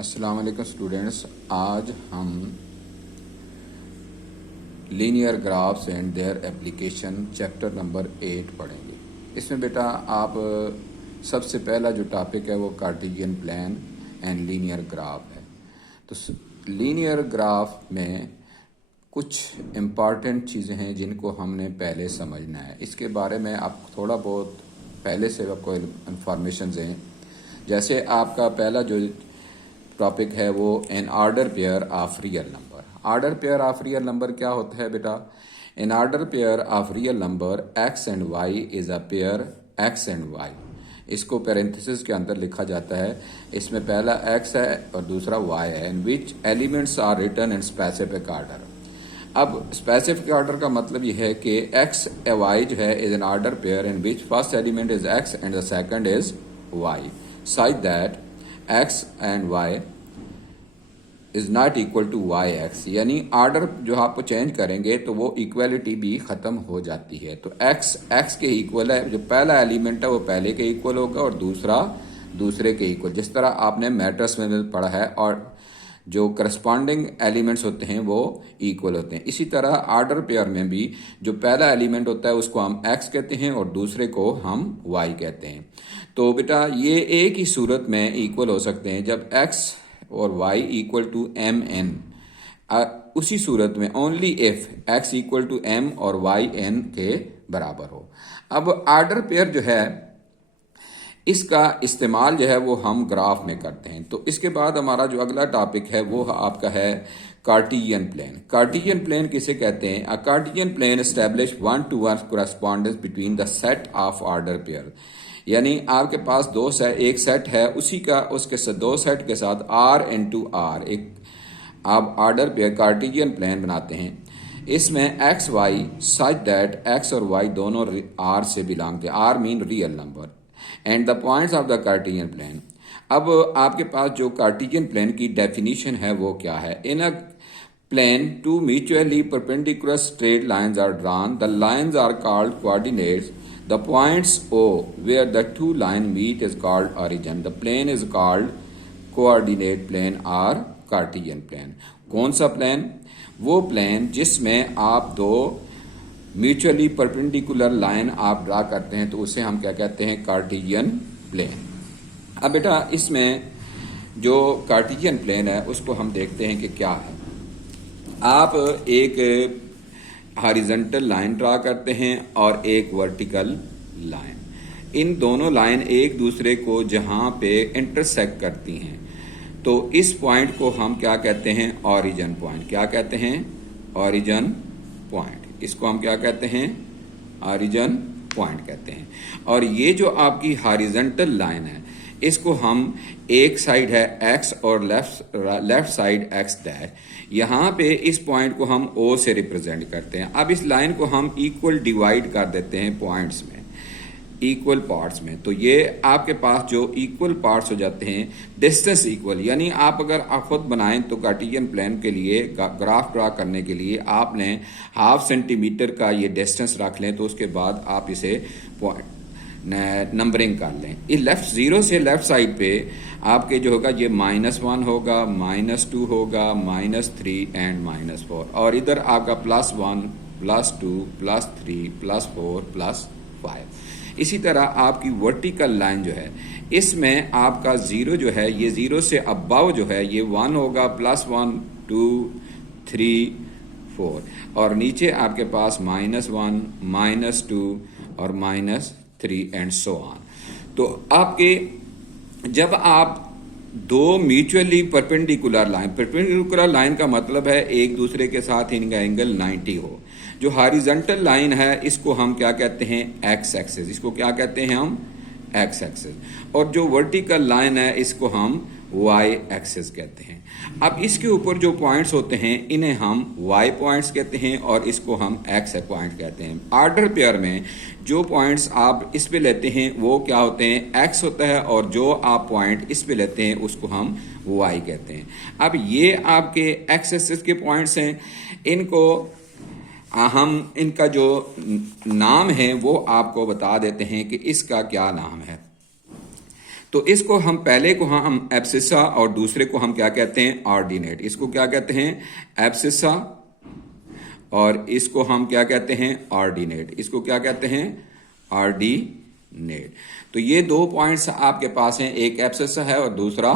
अस्सलाम वालेकुम स्टूडेंट्स। आज हम linear graphs and their application chapter number 8 पढ़ेंगे। इसमें बेटा आप सबसे पहला जो टॉपिक है वो Cartesian plan and linear graph है। तो लीनियर ग्राफ में कुछ इम्पॉर्टेंट चीज़ें हैं जिनको हमने पहले समझना है। इसके बारे में आप थोड़ा बहुत पहले से आपको इंफॉर्मेशन हैं। जैसे आपका पहला जो टॉपिक है वो an order pair of real number. Order pair of real number क्या होता है बेटा? An order pair of real number X and Y is a pair X and Y. इसको पैरेंथेसिस के अंदर लिखा जाता है। इसमें पहला एक्स है और दूसरा वाई है। In which elements are written in specific order. अब स्पेसिफिक ऑर्डर का मतलब यह है कि एक्स वाई जो है is an order pair in which first element is x and the second is y, such that x and Y is not equal to y x. यानी order जो आप चेंज करेंगे तो वो इक्वलिटी भी खत्म हो जाती है। तो एक्स एक्स के इक्वल है, जो पहला एलिमेंट है वो पहले के इक्वल होगा और दूसरा दूसरे के इक्वल, जिस तरह आपने मैट्रिक्स में पढ़ा है। और जो करस्पॉन्डिंग एलिमेंट्स होते हैं वो इक्वल होते हैं। इसी तरह ऑर्डर पेयर में भी जो पहला एलिमेंट होता है उसको हम एक्स कहते हैं और दूसरे को हम वाई कहते हैं। तो बेटा ये एक ही सूरत में इक्वल हो सकते हैं जब एक्स और Y equal to M N. उसी सूरत में only if X equal to M और वाई एन के बराबर हो। अब ऑर्डर पेयर जो है इसका इस्तेमाल जो है वो हम ग्राफ में करते हैं। तो इसके बाद हमारा जो अगला टॉपिक है वो आपका है कार्टेशियन प्लेन। कार्टेशियन प्लेन किसे कहते हैं? A cartesian plane establish one to one correspondence between the set of order pair. यानी आपके पास एक सेट है, उसी का उसके दो सेट के साथ आर इंटू आर एक आप ऑर्डर पेयर कार्टेशियन प्लेन बनाते हैं। इसमें X Y such that X और वाई दोनों आर से बिलोंग थे। R mean real number and the points of the Cartesian plane. अब आपके पास जो कार्टेशियन प्लेन की डेफिनेशन है वो क्या है? इन अ plane two mutually perpendicular straight lines are drawn. The lines are called coordinates. The points O where the two lines meet is called origin. The plane is called coordinate plane or Cartesian plane. कौन सा plane? वो plane जिसमें आप दो mutually perpendicular line आप draw करते हैं तो उसे हम क्या कहते हैं? Cartesian plane. अब बेटा इसमें जो कार्टेशियन प्लेन है उसको हम देखते हैं कि क्या है। आप एक हॉरिजॉन्टल लाइन ड्रा करते हैं और एक वर्टिकल लाइन। इन दोनों लाइन एक दूसरे को जहां पे इंटरसेक्ट करती हैं तो इस पॉइंट को हम क्या कहते हैं? Origin point. क्या कहते हैं? Origin point. इसको हम क्या कहते हैं? ओरिजिन पॉइंट कहते हैं। और ये जो आपकी हॉरिजॉन्टल लाइन है इसको हम एक साइड है एक्स और लेफ्ट साइड एक्स डैश, यहाँ पे इस पॉइंट को हम ओ से रिप्रेजेंट करते हैं। अब इस लाइन को हम इक्वल डिवाइड कर देते हैं पॉइंट्स में, इक्वल पार्ट्स में। तो ये आपके पास जो इक्वल पार्ट्स हो जाते हैं डिस्टेंस इक्वल। यानी आप अगर आप खुद बनाएं तो कार्टेशियन प्लेन के लिए ग्राफ ड्रा करने के लिए आपने हाफ सेंटीमीटर का ये डिस्टेंस रख लें। तो उसके बाद आप इसे पॉइंट नंबरिंग कर लें। इस लेफ्ट जीरो से लेफ्ट साइड पे आपके जो होगा ये -1 होगा, -2 होगा, -3 एंड -4। और इधर आपका +1 +2 +3 +4 +5। इसी तरह आपकी वर्टिकल लाइन जो है इसमें आपका जीरो जो है ये जीरो से अबव जो है ये 1 होगा, +1 2 3 4 और नीचे आपके पास -1 -2 और -3 एंड सो ऑन। तो आपके जब आप दो म्यूचुअली परपेंडिकुलर लाइन का मतलब है एक दूसरे के साथ इनका एंगल 90 हो। जो हॉरिजॉन्टल लाइन है इसको हम क्या कहते हैं? X axis. इसको क्या कहते हैं हम? X axis. और जो वर्टिकल लाइन है इसको हम वाई एक्सिस कहते हैं। अब इसके ऊपर जो पॉइंट्स होते हैं इन्हें हम वाई पॉइंट्स कहते हैं और इसको हम एक्स पॉइंट कहते हैं। ऑर्डर पेयर में जो पॉइंट्स आप इस पे लेते हैं वो क्या होते हैं? एक्स होता है और जो आप पॉइंट इस पे लेते हैं उसको हम वाई कहते हैं। अब ये आपके एक्स एक्सिस के पॉइंट्स हैं। इनको हम इनका जो नाम है वो आपको बता देते हैं कि इसका क्या नाम है। तो इसको हम पहले को हम एब्सिसा और दूसरे को हम क्या कहते हैं, ऑर्डिनेट। इसको क्या कहते हैं, एब्सिसा, और इसको हम क्या कहते हैं, ऑर्डिनेट। इसको क्या कहते हैं, ऑर्डिनेट। तो ये 2 पॉइंट्स आपके पास हैं, एक एब्सिसा है और दूसरा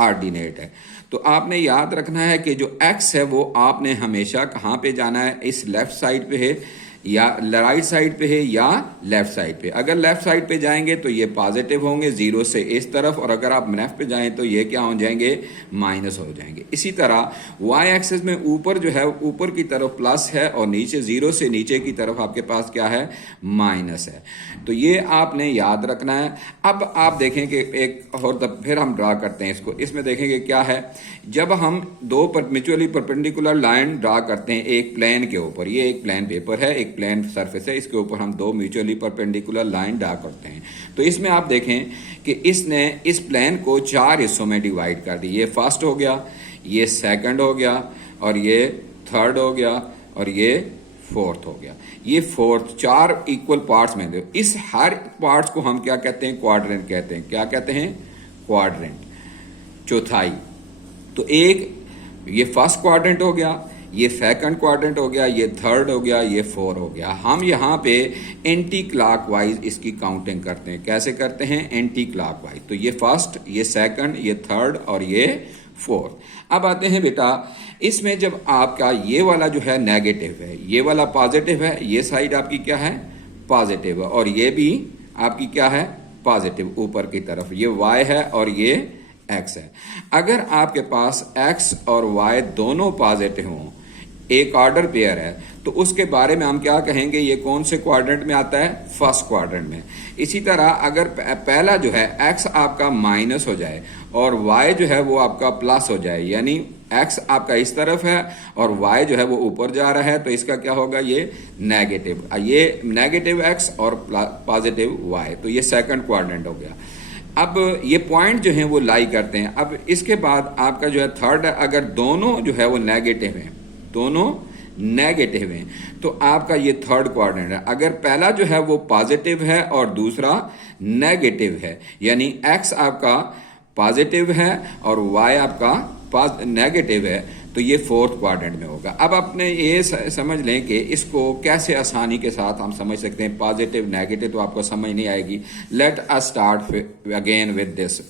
ऑर्डिनेट है। तो आपने याद रखना है कि जो एक्स है वो आपने हमेशा कहाँ पे जाना है, इस लेफ्ट साइड पे है या राइट साइड पे है या लेफ्ट साइड पे। अगर लेफ्ट साइड पे जाएंगे तो ये पॉजिटिव होंगे 0 से इस तरफ, और अगर आप लेफ्ट पे जाएं तो ये क्या हो जाएंगे, माइनस हो जाएंगे। इसी तरह वाई एक्सिस में ऊपर जो है ऊपर की तरफ प्लस है और नीचे 0 से नीचे की तरफ आपके पास क्या है, माइनस है। तो ये आपने याद रखना है। अब आप देखें कि एक और फिर हम ड्रा करते हैं इसको। इसमें देखेंगे क्या है, जब हम 2 म्यूचुअली परपेंडिकुलर लाइन ड्रा करते हैं एक प्लेन के ऊपर, ये एक प्लेन पेपर है, एक प्लेन सरफेस है, इसके ऊपर हम 2 म्यूचुअली परपेंडिकुलर लाइन ड्रा करते हैं। तो इसमें आप देखें कि इसने इस प्लेन को 4 हिस्सों में डिवाइड कर दी। ये फर्स्ट हो गया, ये सेकंड हो गया, और ये थर्ड हो गया, और ये फोर्थ हो गया। ये फोर्थ 4 इक्वल पार्ट्स में दे। इस हर पार्ट्स को हम क्या कहते हैं, क्वाड्रेंट कहते हैं। क्या कहते हैं, क्वाड्रेंट, चौथाई। तो एक ये फर्स्ट क्वाड्रेंट हो गया, ये सेकंड क्वाड्रेंट हो गया, ये थर्ड हो गया, ये 4 हो गया। हम यहाँ पे एंटी क्लॉकवाइज इसकी काउंटिंग करते हैं। कैसे करते हैं, एंटी क्लॉकवाइज। तो ये फर्स्ट, ये सेकंड, ये थर्ड और ये 4। अब आते हैं बेटा, इसमें जब आपका ये वाला जो है नेगेटिव है, ये वाला पॉजिटिव है, ये साइड आपकी क्या है, पॉजिटिव है, और ये भी आपकी क्या है, पॉजिटिव ऊपर की तरफ। ये y है और ये x है। अगर आपके पास x और y दोनों पॉजिटिव हों, एक ऑर्डर पेयर है, तो उसके बारे में हम क्या कहेंगे, ये कौन से क्वाड्रेंट में आता है, फर्स्ट क्वाड्रेंट में। इसी तरह अगर पहला जो है x आपका माइनस हो जाए और y जो है वो आपका प्लस हो जाए, यानी x आपका इस तरफ है और y जो है वो ऊपर जा रहा है, तो इसका क्या होगा, ये नेगेटिव। ये नेगेटिव x और पॉजिटिव y, तो ये सेकंड क्वाड्रेंट हो गया। अब ये पॉइंट जो है वो लाई करते हैं। अब इसके बाद आपका जो है थर्ड, अगर दोनों जो है वो नेगेटिव हैं, दोनों नेगेटिव हैं, तो आपका ये थर्ड क्वाड्रेंट है। अगर पहला जो है वो पॉजिटिव है और दूसरा नेगेटिव है, यानी x आपका पॉजिटिव है और y आपका नेगेटिव है, तो ये फोर्थ क्वाड्रेंट में होगा। अब अपने ये समझ लें कि इसको कैसे आसानी के साथ हम समझ सकते हैं। पॉजिटिव नेगेटिव तो आपको समझ नहीं आएगी। Let us start again with this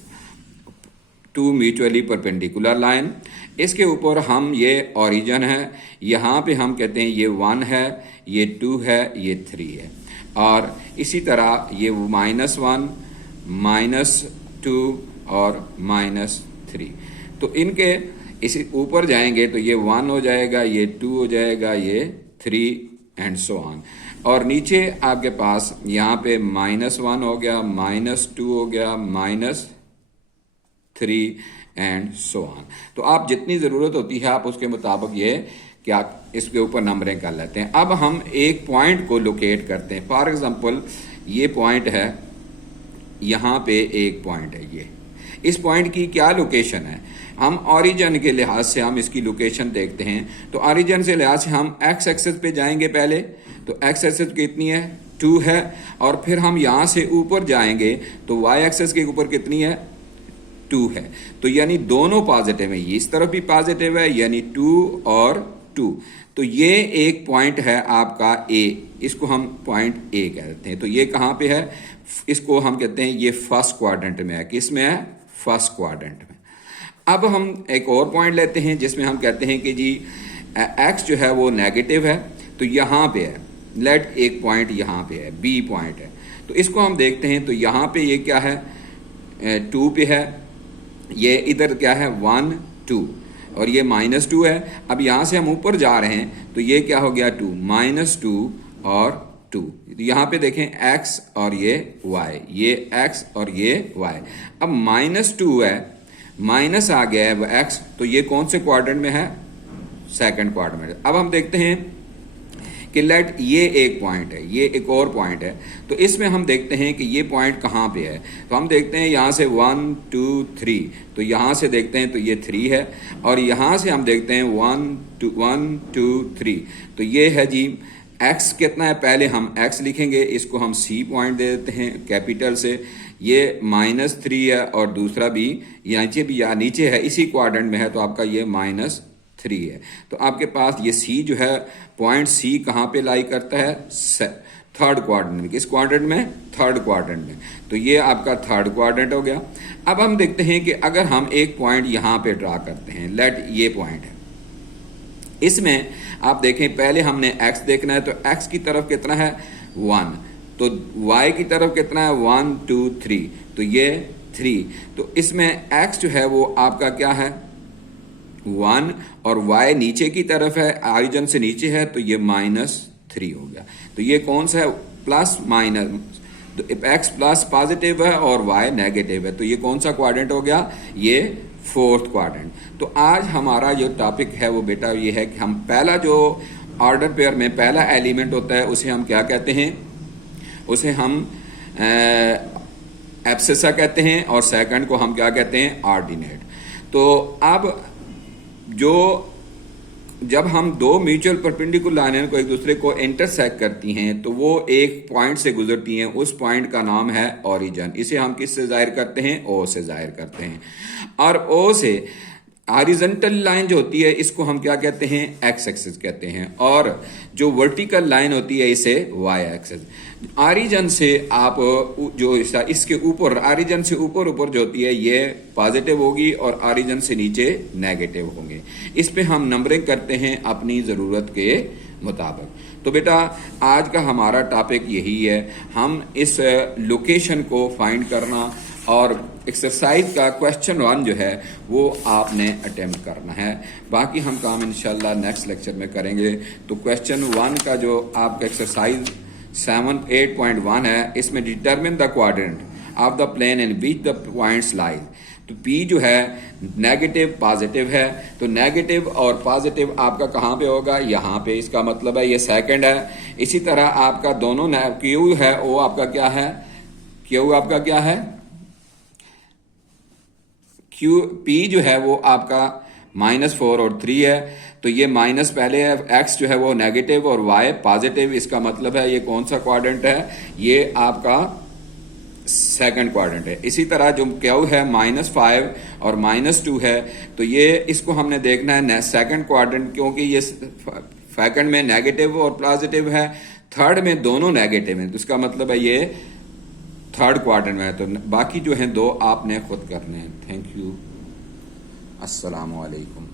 2 mutually perpendicular line. इसके ऊपर हम ये ओरिजिन है, यहाँ पे हम कहते हैं ये 1 है, ये 2 है, ये 3 है, और इसी तरह ये -1, -2 और -3। तो इनके इसी ऊपर जाएंगे तो ये 1 हो जाएगा, ये 2 हो जाएगा, ये 3 एंड सो ऑन। और नीचे आपके पास यहाँ पे -1 हो गया, -2 हो गया, -3 एंड सो ऑन। तो आप जितनी जरूरत होती है आप उसके मुताबिक ये क्या इसके ऊपर नंबरिंग कर लेते हैं। अब हम एक पॉइंट को लोकेट करते हैं। फॉर एग्जांपल ये पॉइंट है, यहाँ पे एक पॉइंट है, ये इस पॉइंट की क्या लोकेशन है, हम ओरिजिन के लिहाज से हम इसकी लोकेशन देखते हैं। तो ओरिजिन से लिहाज से हम एक्स एक्सिस पे जाएंगे पहले, तो एक्स एक्सिस कितनी है, 2 है, और फिर हम यहां से ऊपर जाएंगे तो वाई एक्सिस के ऊपर कितनी है, 2 है। तो यानी दोनों पॉजिटिव है, इस तरफ भी पॉजिटिव है, यानी 2 और 2। तो ये एक पॉइंट है आपका ए, इसको हम पॉइंट ए कहते हैं। तो ये कहां पे है, इसको हम कहते हैं ये फर्स्ट क्वाड्रेंट में है। किस में है, फर्स्ट क्वाड्रेंट में। अब हम एक और पॉइंट लेते हैं जिसमें हम कहते हैं कि जी एक्स जो है वो नेगेटिव है, तो यहां पे है। लेट एक पॉइंट यहां पे है, बी पॉइंट है, तो इसको हम देखते हैं। तो यहां पे ये क्या है, 2 पे है, ये इधर क्या है 1 2, और ये -2 है। अब यहां से हम ऊपर जा रहे हैं तो ये क्या हो गया 2, -2 और 2। यहां पे देखें x और ये y, ये x और ये y। अब -2 है, माइनस आ गया है x, तो ये कौन से क्वाड्रेंट में है, सेकंड क्वाड्रेंट में। अब हम देखते हैं कि लेट ये एक पॉइंट है, ये एक और पॉइंट है, तो इसमें हम देखते हैं कि ये पॉइंट कहाँ पे है। तो हम देखते हैं यहाँ से 1 2 3, तो यहाँ से देखते हैं तो ये 3 है, और यहाँ से हम देखते हैं 1 2 3, तो ये है जी x कितना है। पहले हम x लिखेंगे, इसको हम C पॉइंट दे देते हैं कैपिटल से, ये -3 है और दूसरा भी नीचे है, इसी क्वाड्रेंट में है, तो आपका ये -3 है। तो आपके पास ये सी जो है, पॉइंट सी कहाँ पे लाई करता है? थर्ड क्वाड्रेंट में। किस क्वाड्रेंट में? थर्ड क्वाड्रेंट में। तो ये आपका थर्ड क्वाड्रेंट हो गया। अब हम देखते हैं कि अगर हम एक पॉइंट यहां पे ड्रा करते हैं, लेट ये पॉइंट है, इसमें आप देखें पहले हमने x देखना है, तो x की तरफ कितना है? 1। तो y की तरफ कितना है? 1 2 3, तो ये 3। तो इसमें x जो है वो आपका क्या है? 1, और y नीचे की तरफ है, ऑरिजिन से नीचे है, तो ये -3 हो गया। तो ये कौन सा है? प्लस माइनस, तो x प्लस पॉजिटिव है और y नेगेटिव है, तो ये कौन सा क्वाड्रेंट हो गया? ये फोर्थ क्वाड्रेंट। तो आज हमारा जो टॉपिक है वो बेटा ये है कि हम पहला जो ऑर्डर पेयर में पहला एलिमेंट होता है उसे हम क्या कहते हैं? उसे हम एब्सेसा कहते हैं, और सेकंड को हम क्या कहते हैं? ऑर्डिनेट। तो अब जब हम दो म्यूचुअल परपेंडिकुलर लाइनें को एक दूसरे को इंटरसेक्ट करती हैं, तो वो एक पॉइंट से गुजरती हैं, उस पॉइंट का नाम है ओरिजिन। इसे हम किससे जाहिर करते हैं? ओ से जाहिर करते हैं। और ओ से हॉरिजॉन्टल लाइन जो होती है इसको हम क्या कहते हैं? एक्स एक्सिस कहते हैं, और जो वर्टिकल लाइन होती है इसे वाई एक्सिस। ऑरिजिन से आप जो इसके ऊपर, ऑरिजिन से ऊपर जो होती है ये पॉजिटिव होगी, और ऑरिजिन से नीचे नेगेटिव होंगे। इस पे हम नंबरिंग करते हैं अपनी जरूरत के मुताबिक। तो बेटा आज का हमारा टॉपिक यही है, हम इस लोकेशन को फाइंड करना, और एक्सरसाइज का क्वेश्चन 1 जो है वो आपने अटेम्प्ट करना है। बाकी हम काम इंशाल्लाह नेक्स्ट लेक्चर में करेंगे। तो क्वेश्चन 1 का जो आपका एक्सरसाइज 8.1 है, इसमें determine the quadrant of the plane in which the points lies. तो P जो है नेगेटिव पॉजिटिव है, तो नेगेटिव और पॉजिटिव आपका कहाँ पे होगा? यहाँ पे। इसका मतलब है ये सेकंड है। इसी तरह आपका दोनों Q है वो आपका क्या है? Q आपका क्या है? P जो है वो आपका -4 और 3 है, तो ये माइनस पहले है, x जो है वो नेगेटिव और y पॉजिटिव। इसका मतलब है ये कौन सा क्वाड्रेंट है? ये आपका सेकंड क्वाड्रेंट है। इसी तरह जो Q है -5 और -2 है, तो ये इसको हमने देखना है सेकंड क्वाड्रेंट, क्योंकि ये सेकंड में नेगेटिव और पॉजिटिव है, थर्ड में दोनों नेगेटिव है, तो इसका मतलब है ये थर्ड क्वाड्रेंट में है। तो बाकी जो है दो आपने खुद करने हैं। Thank you. अस्सलाम वालेकुम।